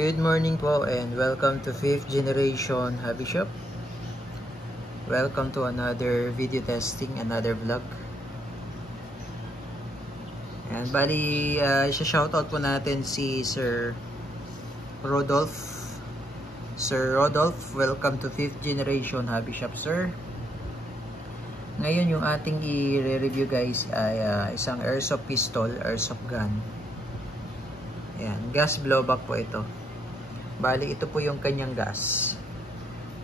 Good morning po and welcome to 5th generation hobby shop. Welcome to another video testing, another vlog. And bali, isa-shoutout po natin si Sir Rodolph. Sir Rodolph, welcome to 5th generation hobby shop, sir. Ngayon yung ating i-review guys ay isang airsoft pistol, airsoft gun. Ayan, gas blowback po ito. Bali, ito po yung kanyang gas.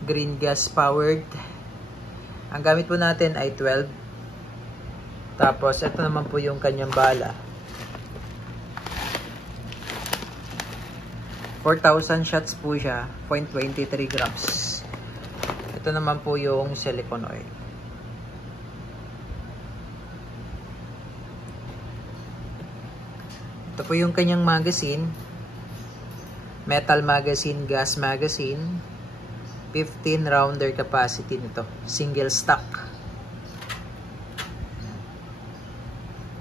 Green gas powered. Ang gamit po natin ay 12. Tapos, ito naman po yung kanyang bala. 4,000 shots po siya. 0.23 grams. Ito naman po yung silicone oil. Ito po yung kanyang magazine. Metal magazine, gas magazine. 15 rounder capacity nito. Single stock.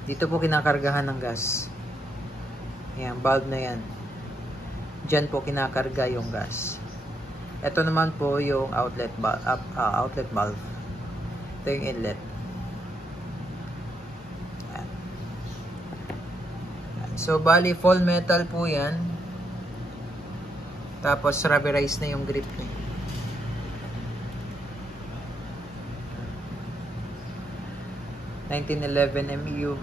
Dito po kinakargahan ng gas. Ayan, bulb na yan. Diyan po kinakarga yung gas. Ito naman po yung outlet valve. Ito yung inlet. Ayan. So, bali, full metal po yan. Tapos, rubberized na yung grip niya. (1911 MU).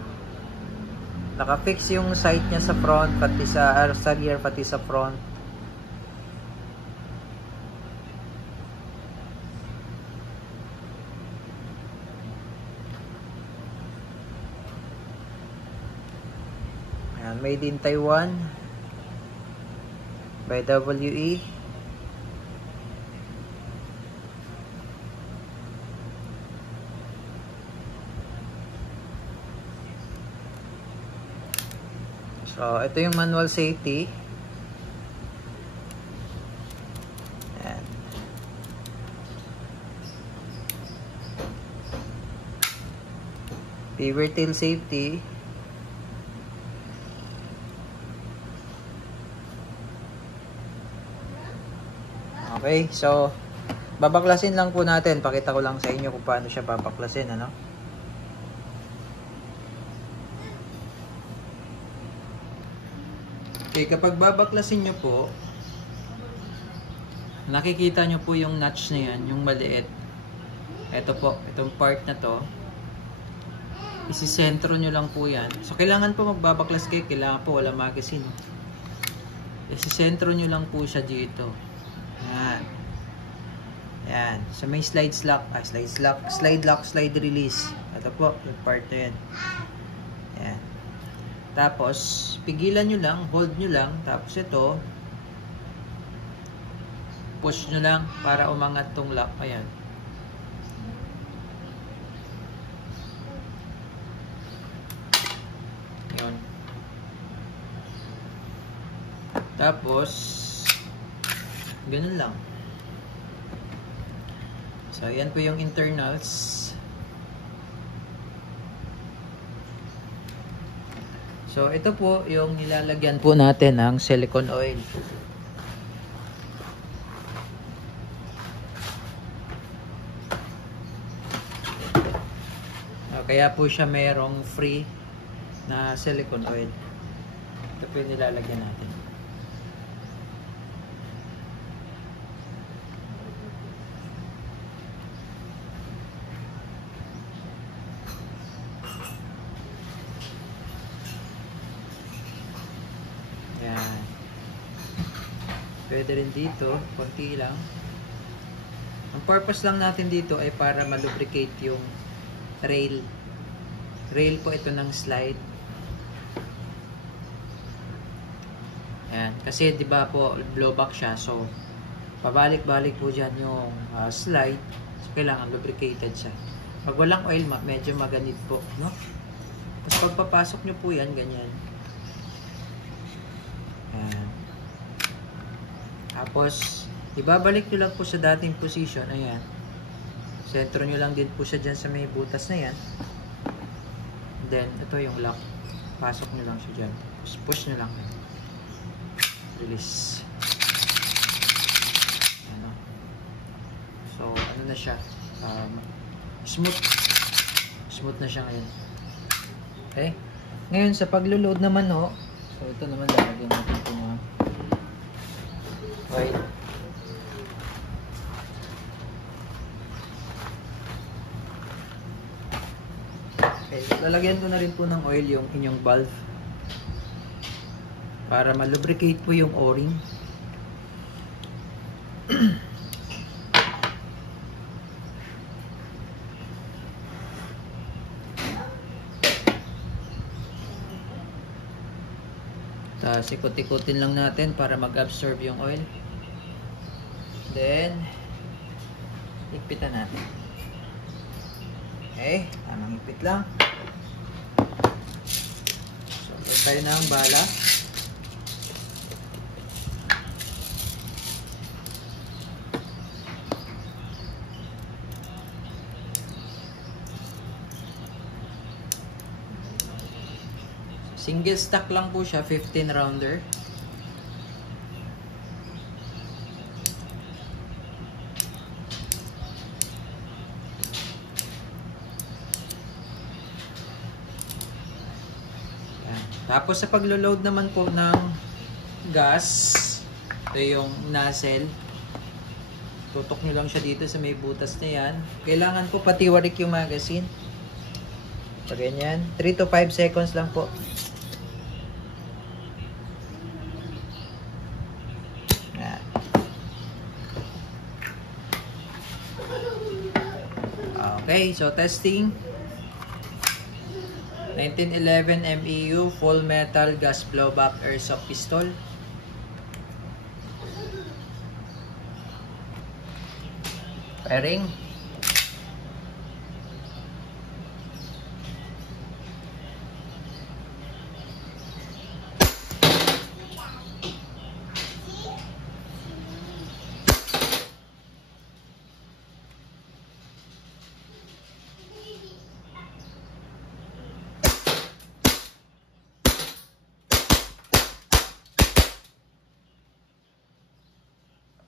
Naka-fix yung sight niya sa front, pati sa rear, pati sa front. Ayan, made in Taiwan by WE. So, ito yung manual safety. Ayan. Beaver tail safety. Okay, so babaklasin lang po natin. Pakita ko lang sa inyo kung paano siya babaklasin, ano? Okay, kapag babaklasin nyo po, nakikita nyo po yung notch na yan, yung maliit. Ito po, itong part na to. Isisentro nyo lang po yan. So, kailangan po magbabaklas kayo. Kailangan po wala magazine. Isisentro nyo lang po siya dito. Yan. Yan. So, may slide lock, slide release. Ito po, yung part na yan. Yan. Tapos, pigilan nyo lang, hold nyo lang. Tapos ito, push nyo lang para umangat tong lock. Ayan. Yun. Tapos, ganun lang. So, yan po yung internals. So, ito po yung nilalagyan po natin ng silicone oil. So, kaya po siya mayroong free na silicone oil. Ito po yung nilalagyan natin. Yan. Pwede rin dito, konti lang. Ang purpose lang natin dito ay para malubricate yung rail. Rail po ito ng slide. Yan. Kasi di ba po blowback siya, so pabalik-balik po dyan yung slide. So kailangan lubricated siya. Pag walang oil, medyo maganid po, no? Tapos pagpapasok nyo po yan, ganyan. Ayan. Tapos, ibabalik nyo lang po sa dating position. Ayan. Sentro nyo lang din po siya dyan sa may butas na yan. Then, ito yung lock. Pasok nyo lang siya dyan. Push nyo lang. Release. ano na siya, smooth na siya ngayon. Okay, ngayon sa paglo-load naman so ito naman lalagyan natin ito mga oil. Okay, lalagyan ko na rin po ng oil yung inyong valve para ma-lubricate po yung o-ring. Tapos ikot-ikotin lang natin para mag-absorb yung oil. Then higpitan natin. Okay, tamang higpit lang. So, tayo na ang bala. Single stack lang po siya, 15 rounder. Yan. Tapos sa paglo-load naman po ng gas, ito yung nozzle. Tutok nyo lang siya dito sa may butas na yan. Kailangan po patiwarik yung magazine. So ganyan, 3 to 5 seconds lang po. Okay, so testing. 1911 MEU full metal gas blowback airsoft pistol. Firing.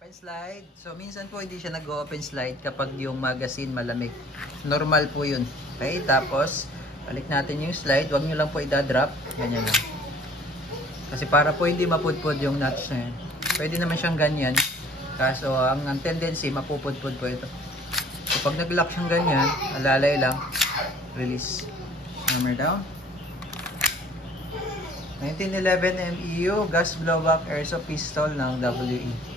Open slide. So minsan po hindi siya nag-open slide kapag yung magazine malamig. Normal po yun. Okay, tapos balik natin yung slide. Huwag nyo lang po i-drop. Ganyan lang. Kasi para po hindi mapudpud yung nuts na yun. Pwede naman siyang ganyan. Kaso ang tendency mapupudpud po ito. So pag nag-lock siyang ganyan, alalay lang. Release. Hammer down. 1911 MEU gas blowback airsoft pistol ng WE.